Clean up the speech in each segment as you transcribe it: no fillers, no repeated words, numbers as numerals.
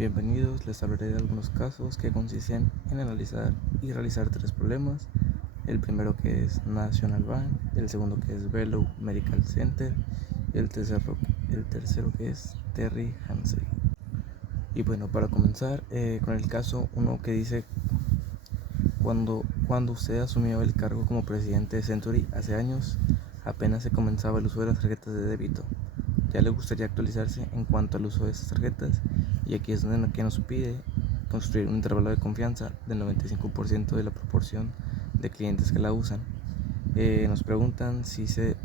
Bienvenidos, les hablaré de algunos casos que consisten en analizar y realizar tres problemas. El primero que es National Bank, el segundo que es Bellow Medical Center y el tercero que es Terry Hansel. Y bueno, para comenzar con el caso, uno que dice cuando usted asumió el cargo como presidente de Century hace años, apenas se comenzaba el uso de las tarjetas de débito. Ya le gustaría actualizarse en cuanto al uso de esas tarjetas, y aquí es donde nos pide construir un intervalo de confianza del 95% de la proporción de clientes que la usan. Nos preguntan si es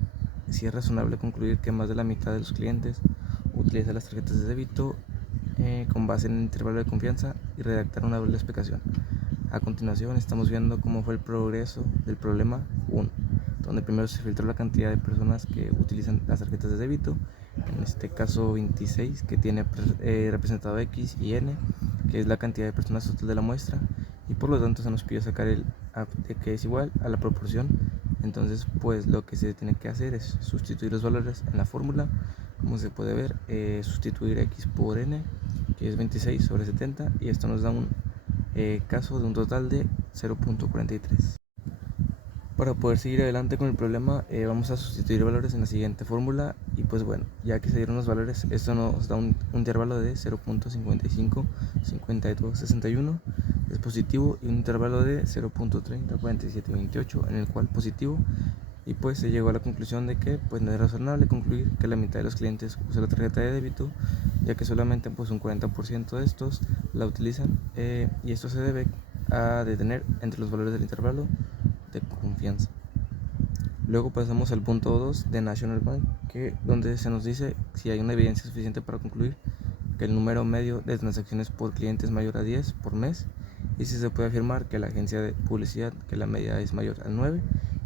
razonable concluir que más de la mitad de los clientes utiliza las tarjetas de débito con base en el intervalo de confianza, y redactar una breve explicación. A continuación estamos viendo cómo fue el progreso del problema 1, donde primero se filtró la cantidad de personas que utilizan las tarjetas de débito, en este caso 26, que tiene representado X y N, que es la cantidad de personas total de la muestra, y por lo tanto se nos pide sacar el de que es igual a la proporción. Entonces pues lo que se tiene que hacer es sustituir los valores en la fórmula. Como se puede ver, sustituir X por N, que es 26 sobre 70, y esto nos da un caso de un total de 0.43. Para poder seguir adelante con el problema, vamos a sustituir valores en la siguiente fórmula, y pues bueno, ya que se dieron los valores, esto nos da un intervalo de 0.55, 52, 61 es positivo, y un intervalo de 0.30, 47, 28 en el cual positivo. Y pues se llegó a la conclusión de que pues no es razonable concluir que la mitad de los clientes usa la tarjeta de débito, ya que solamente pues un 40% de estos la utilizan, y esto se debe a detener entre los valores del intervalo de confianza. Luego pasamos al punto 2 de National Bank, donde se nos dice si hay una evidencia suficiente para concluir que el número medio de transacciones por cliente es mayor a 10 por mes, y si se puede afirmar que la agencia de publicidad que la media es mayor a 9.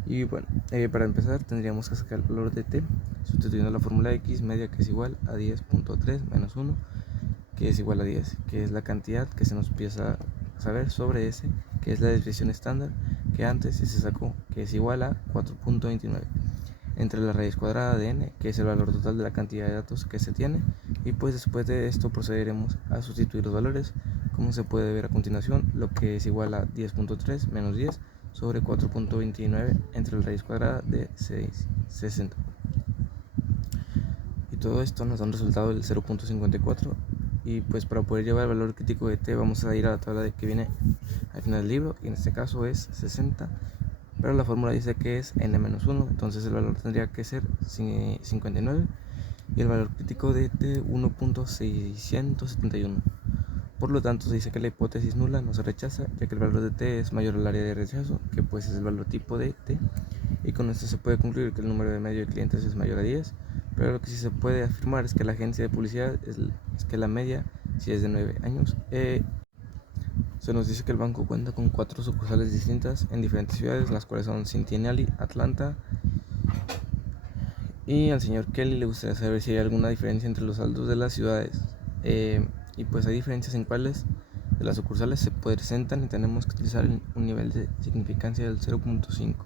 Y bueno, para empezar tendríamos que sacar el valor de t sustituyendo la fórmula x media, que es igual a 10.3 menos 1, que es igual a 10, que es la cantidad que se nos empieza a saber sobre s, que es la desviación estándar que antes se sacó, que es igual a 4.29, entre la raíz cuadrada de n, que es el valor total de la cantidad de datos que se tiene. Y pues después de esto procederemos a sustituir los valores, como se puede ver a continuación, lo que es igual a 10.3 menos 10 sobre 4.29 entre la raíz cuadrada de 60. Y todo esto nos da un resultado del 0.54. Y pues para poder llevar el valor crítico de t vamos a ir a la tabla que viene al final del libro, y en este caso es 60, pero la fórmula dice que es n-1, entonces el valor tendría que ser 59, y el valor crítico de t 1.671. Por lo tanto se dice que la hipótesis nula no se rechaza, ya que el valor de t es mayor al área de rechazo, que pues es el valor tipo de t, y con esto se puede concluir que el número de medio de clientes es mayor a 10. Pero lo que sí se puede afirmar es que la agencia de publicidad es que la media si es de 9 años. Se nos dice que el banco cuenta con 4 sucursales distintas en diferentes ciudades, las cuales son Cincinnati, Atlanta, y al señor Kelly le gustaría saber si hay alguna diferencia entre los saldos de las ciudades. Y pues hay diferencias en cuáles de las sucursales se presentan, y tenemos que utilizar un nivel de significancia del 0.5.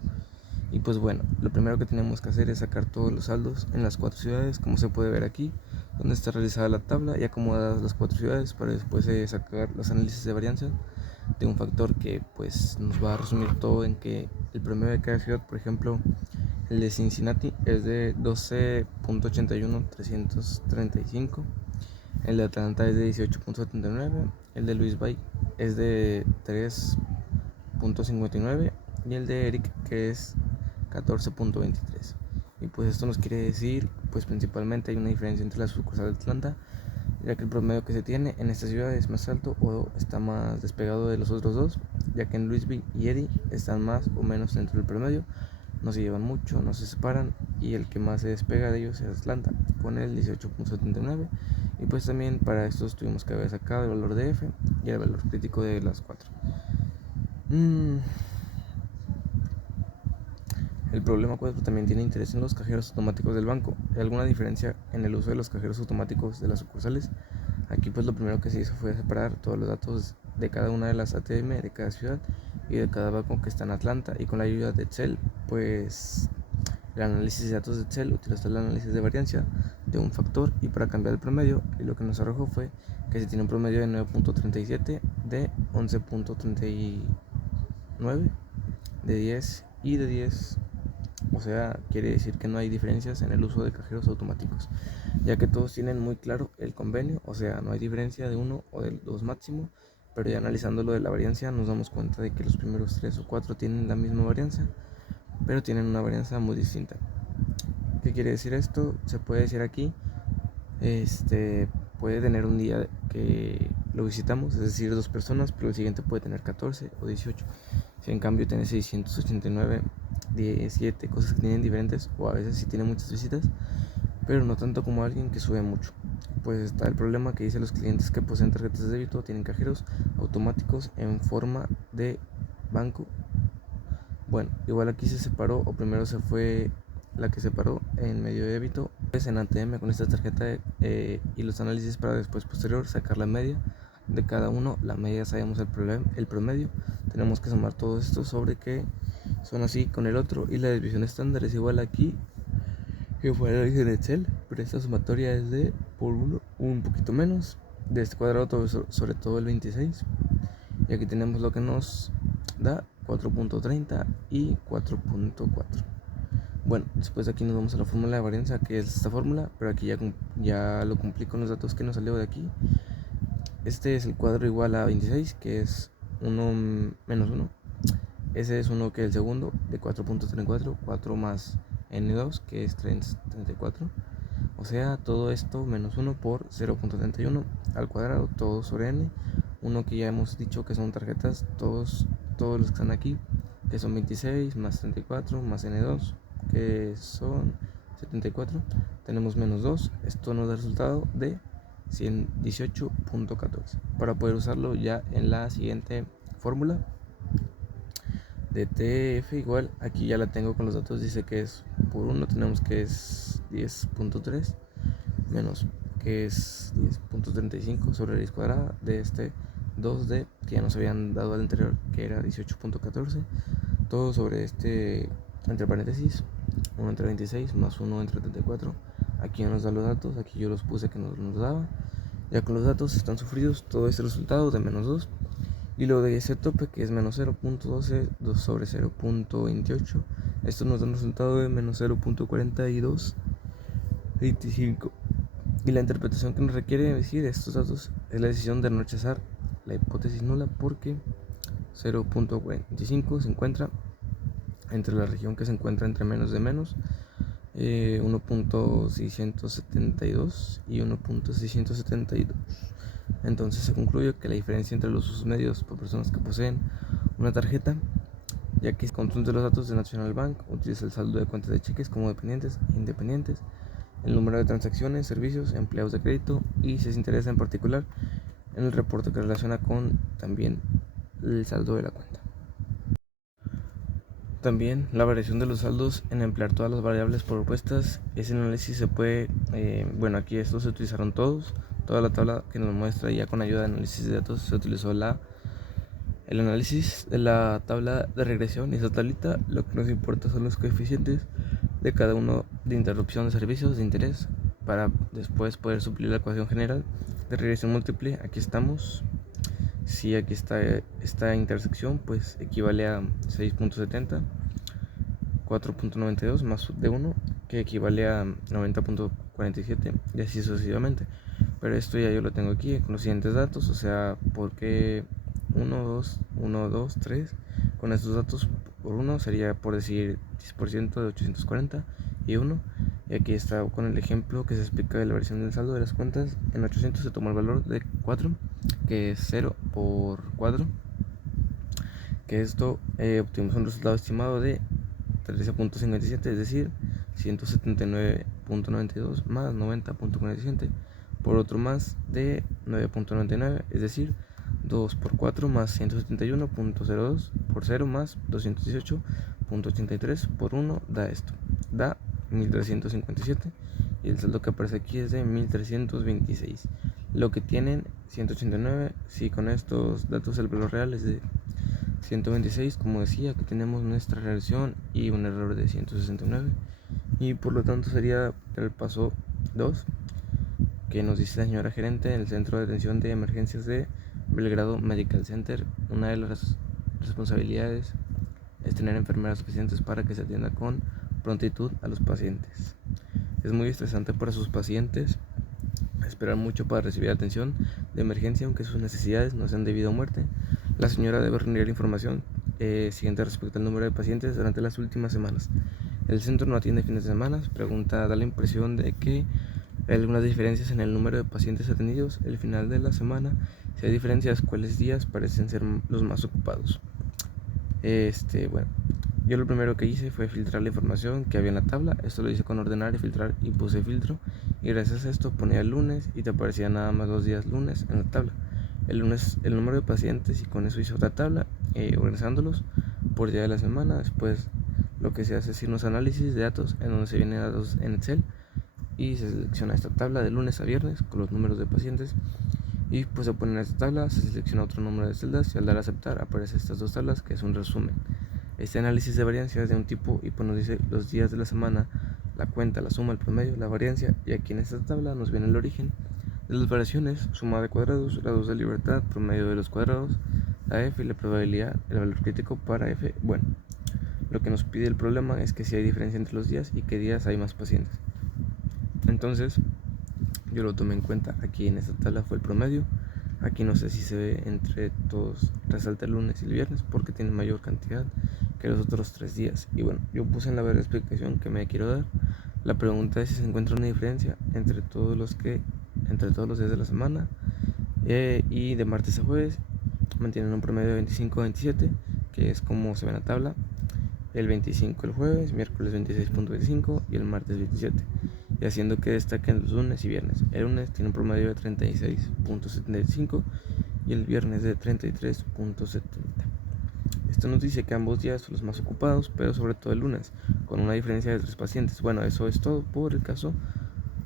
Y pues bueno, lo primero que tenemos que hacer es sacar todos los saldos en las 4 ciudades, como se puede ver aquí, donde está realizada la tabla y acomodadas las 4 ciudades, para después sacar los análisis de varianza de un factor que pues nos va a resumir todo en que el promedio de cada ciudad, por ejemplo, el de Cincinnati es de 12.81.335, el de Atlanta es de 18.79, el de Louisville es de 3.59, y el de Eric, que es 14.23. Y pues esto nos quiere decir, pues principalmente hay una diferencia entre la sucursal de Atlanta, ya que el promedio que se tiene en esta ciudad es más alto o está más despegado de los otros dos, ya que en Louisville y Erie están más o menos dentro del promedio, no se llevan mucho, no se separan, y el que más se despega de ellos es Atlanta, con el 18.79. Y pues también para estos tuvimos que haber sacado el valor de F y el valor crítico de las 4. El problema 4 también tiene interés en los cajeros automáticos del banco. ¿Hay alguna diferencia en el uso de los cajeros automáticos de las sucursales? Aquí pues lo primero que se hizo fue separar todos los datos de cada una de las ATM de cada ciudad y de cada banco que está en Atlanta, y con la ayuda de Excel, pues el análisis de datos de Excel utilizó el análisis de varianza de un factor y para cambiar el promedio, y lo que nos arrojó fue que se tiene un promedio de 9.37, de 11.39, de 10 y de 10. O sea, quiere decir que no hay diferencias en el uso de cajeros automáticos, ya que todos tienen muy claro el convenio, o sea, no hay diferencia de uno o de dos máximo, pero ya analizando lo de la varianza nos damos cuenta de que los primeros 3 o 4 tienen la misma varianza, pero tienen una varianza muy distinta. ¿Qué quiere decir esto? Se puede decir aquí, puede tener un día que lo visitamos, es decir, 2 personas, pero el siguiente puede tener 14 o 18. Si en cambio tiene 689, 17 cosas que tienen diferentes, o a veces sí tiene muchas visitas, pero no tanto como alguien que sube mucho. Pues está el problema que dice los clientes que poseen tarjetas de débito tienen cajeros automáticos en forma de banco. Bueno, igual aquí se separó, o primero se fue la que separó en medio de débito, pues en ATM con esta tarjeta y los análisis para después posterior sacar la media de cada uno. La media sabemos el promedio, tenemos que sumar todo esto sobre que son así con el otro, y la desviación estándar es igual aquí que fue el origen de Excel, pero esta sumatoria es de por uno, un poquito menos de este cuadrado sobre todo el 26, y aquí tenemos lo que nos da 4.30 y 4.4. Bueno, después de aquí nos vamos a la fórmula de varianza, que es esta fórmula, pero aquí ya lo cumplí con los datos que nos salió de aquí. Este es el cuadro igual a 26, que es 1 menos 1. Ese es 1 que es el segundo, de 4.34, 4 más n2, que es 34. O sea, todo esto menos 1 por 0.31 al cuadrado, todo sobre n. Uno que ya hemos dicho que son tarjetas, todos los que están aquí, que son 26 más 34 más n2, que son 74. Tenemos menos 2, esto nos da el resultado de 118.14. Para poder usarlo ya en la siguiente fórmula de TF, igual aquí ya la tengo con los datos, dice que es por 1, tenemos que es 10.3 menos que es 10.35 sobre raíz cuadrada de este 2D que ya nos habían dado al anterior, que era 18.14, todo sobre este entre paréntesis 1 entre 26 más 1 entre 34. Aquí ya nos da los datos, aquí yo los puse que nos daba. Ya con los datos están sufridos todo este resultado de menos 2, y lo de ese tope que es menos 0.12 2 sobre 0.28, esto nos da un resultado de menos 0.4225. Y la interpretación que nos requiere decir estos datos es la decisión de no rechazar la hipótesis nula, porque 0.45 se encuentra entre la región que se encuentra entre menos de menos 1.672 y 1.672. Entonces se concluye que la diferencia entre los usos medios por personas que poseen una tarjeta, ya que el control de los datos de National Bank utiliza el saldo de cuentas de cheques como dependientes e independientes, el número de transacciones, servicios, empleados de crédito, y si se interesa en particular en el reporte que relaciona con también el saldo de la cuenta. También la variación de los saldos en emplear todas las variables propuestas. Ese análisis se puede, bueno, aquí estos se utilizaron toda la tabla que nos muestra ya con ayuda de análisis de datos se utilizó el análisis de la tabla de regresión, y esa tablita lo que nos importa son los coeficientes de cada uno de interrupción de servicios de interés para después poder suplir la ecuación general de regresión múltiple. Aquí estamos. Si aquí está esta intersección, pues equivale a 6.70, 4.92 más de 1, que equivale a 90.47, y así sucesivamente. Pero esto ya yo lo tengo aquí con los siguientes datos, o sea, porque 1, 2, 1, 2, 3, con estos datos por 1 sería, por decir, 10% de 840 y 1. Y aquí está con el ejemplo que se explica de la variación del saldo de las cuentas. En 800 se tomó el valor de 4, que es 0 por 4, que esto obtuvimos un resultado estimado de 13.57, es decir, 179.92 más 90.47, por otro más de 9.99, es decir, 2 por 4 más 171.02 por 0 más 218.83 por 1 da esto, da 1357, y el saldo que aparece aquí es de 1326. Lo que tienen 189, si con estos datos el valor real es de 126, como decía, que tenemos nuestra regresión y un error de 169, y por lo tanto sería el paso 2. Que nos dice la señora gerente en el Centro de Atención de Emergencias de Belgrado Medical Center: una de las responsabilidades es tener enfermeras suficientes para que se atienda con prontitud a los pacientes. Es muy estresante para sus pacientes esperar mucho para recibir atención de emergencia, aunque sus necesidades no sean debido a muerte. La señora debe reunir información siguiente respecto al número de pacientes durante las últimas semanas. El centro no atiende fines de semana. Pregunta: da la impresión de que hay algunas diferencias en el número de pacientes atendidos el final de la semana. Si hay diferencias, ¿cuáles días parecen ser los más ocupados? Bueno, yo lo primero que hice fue filtrar la información que había en la tabla. Esto lo hice con ordenar y filtrar, y puse filtro, y gracias a esto ponía el lunes y te aparecía nada más los días lunes en la tabla. El lunes el número de pacientes, y con eso hice otra tabla organizándolos por día de la semana. Después lo que se hace es unos análisis de datos en donde se vienen datos en Excel y se selecciona esta tabla de lunes a viernes con los números de pacientes, y pues se pone en esta tabla, se selecciona otro número de celdas y al dar a aceptar aparecen estas dos tablas, que es un resumen. Este análisis de variancia es de un tipo y pues nos dice los días de la semana, la cuenta, la suma, el promedio, la variancia, y aquí en esta tabla nos viene el origen de las variaciones: suma de cuadrados, grados de libertad, promedio de los cuadrados, la F y la probabilidad, el valor crítico para F. Bueno, lo que nos pide el problema es que si hay diferencia entre los días y qué días hay más pacientes. Entonces yo lo tomé en cuenta. Aquí en esta tabla fue el promedio. Aquí no sé si se ve entre todos, resalta el lunes y el viernes porque tiene mayor cantidad que los otros 3 días. Y bueno, yo puse en la breve explicación que me quiero dar. La pregunta es si se encuentra una diferencia entre todos los días de la semana, y de martes a jueves mantienen un promedio de 25-27, que es como se ve en la tabla. El 25 el jueves, miércoles 26.25 y el martes 27, y haciendo que destaquen los lunes y viernes. El lunes tiene un promedio de 36.75 y el viernes de 33.70. Esto nos dice que ambos días son los más ocupados, pero sobre todo el lunes, con una diferencia de 3 pacientes. Bueno, eso es todo por el caso.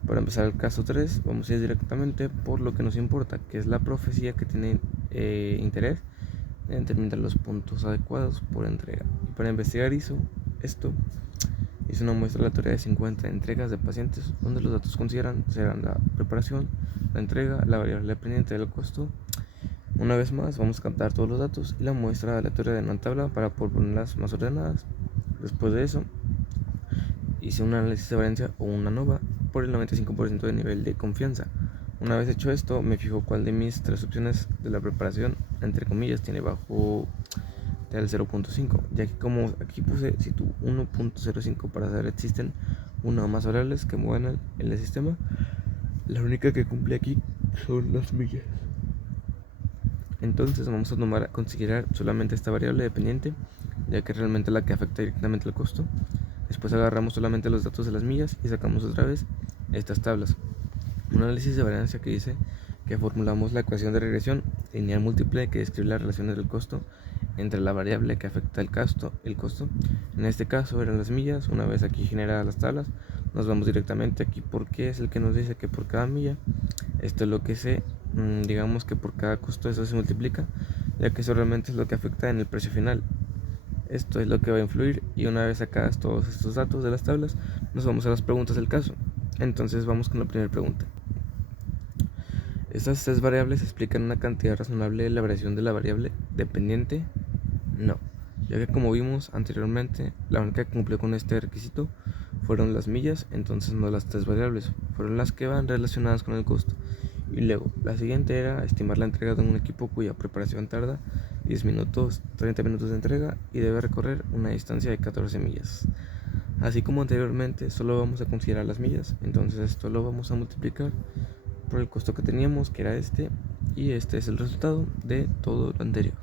Para empezar el caso 3, vamos a ir directamente por lo que nos importa, que es la profecía que tiene interés en determinar los puntos adecuados por entrega. Y para investigar hizo una muestra aleatoria de 50 entregas de pacientes, donde los datos consideran serán la preparación, la entrega, la variable dependiente del costo. Una vez más vamos a captar todos los datos y la muestra aleatoria de una tabla para poder ponerlas más ordenadas. Después de eso hice un análisis de variancia o una ANOVA por el 95% de nivel de confianza. Una vez hecho esto, me fijo cuál de mis 3 opciones de la preparación, entre comillas, tiene bajo del 0.5, ya que como aquí puse situ 1.05 para saber existen una o más variables que mueven el sistema. La única que cumple aquí son las millas. Entonces vamos a considerar solamente esta variable dependiente, ya que es realmente la que afecta directamente el costo. Después agarramos solamente los datos de las millas y sacamos otra vez estas tablas. Un análisis de variancia que dice que formulamos la ecuación de regresión lineal múltiple que describe las relaciones del costo entre la variable que afecta el costo. En este caso eran las millas. Una vez aquí generadas las tablas, nos vamos directamente aquí porque es el que nos dice que por cada milla, esto es lo que digamos que por cada costo eso se multiplica, ya que eso realmente es lo que afecta en el precio final. Esto es lo que va a influir, y una vez sacadas todos estos datos de las tablas, nos vamos a las preguntas del caso. Entonces vamos con la primera pregunta. ¿Estas 3 variables explican una cantidad razonable de la variación de la variable dependiente? No, ya que como vimos anteriormente, la única que cumplió con este requisito fueron las millas, entonces no las 3 variables, fueron las que van relacionadas con el costo. Y luego, la siguiente era estimar la entrega de un equipo cuya preparación tarda 10 minutos, 30 minutos de entrega y debe recorrer una distancia de 14 millas. Así como anteriormente, solo vamos a considerar las millas, entonces esto lo vamos a multiplicar por el costo que teníamos, que era y este es el resultado de todo lo anterior.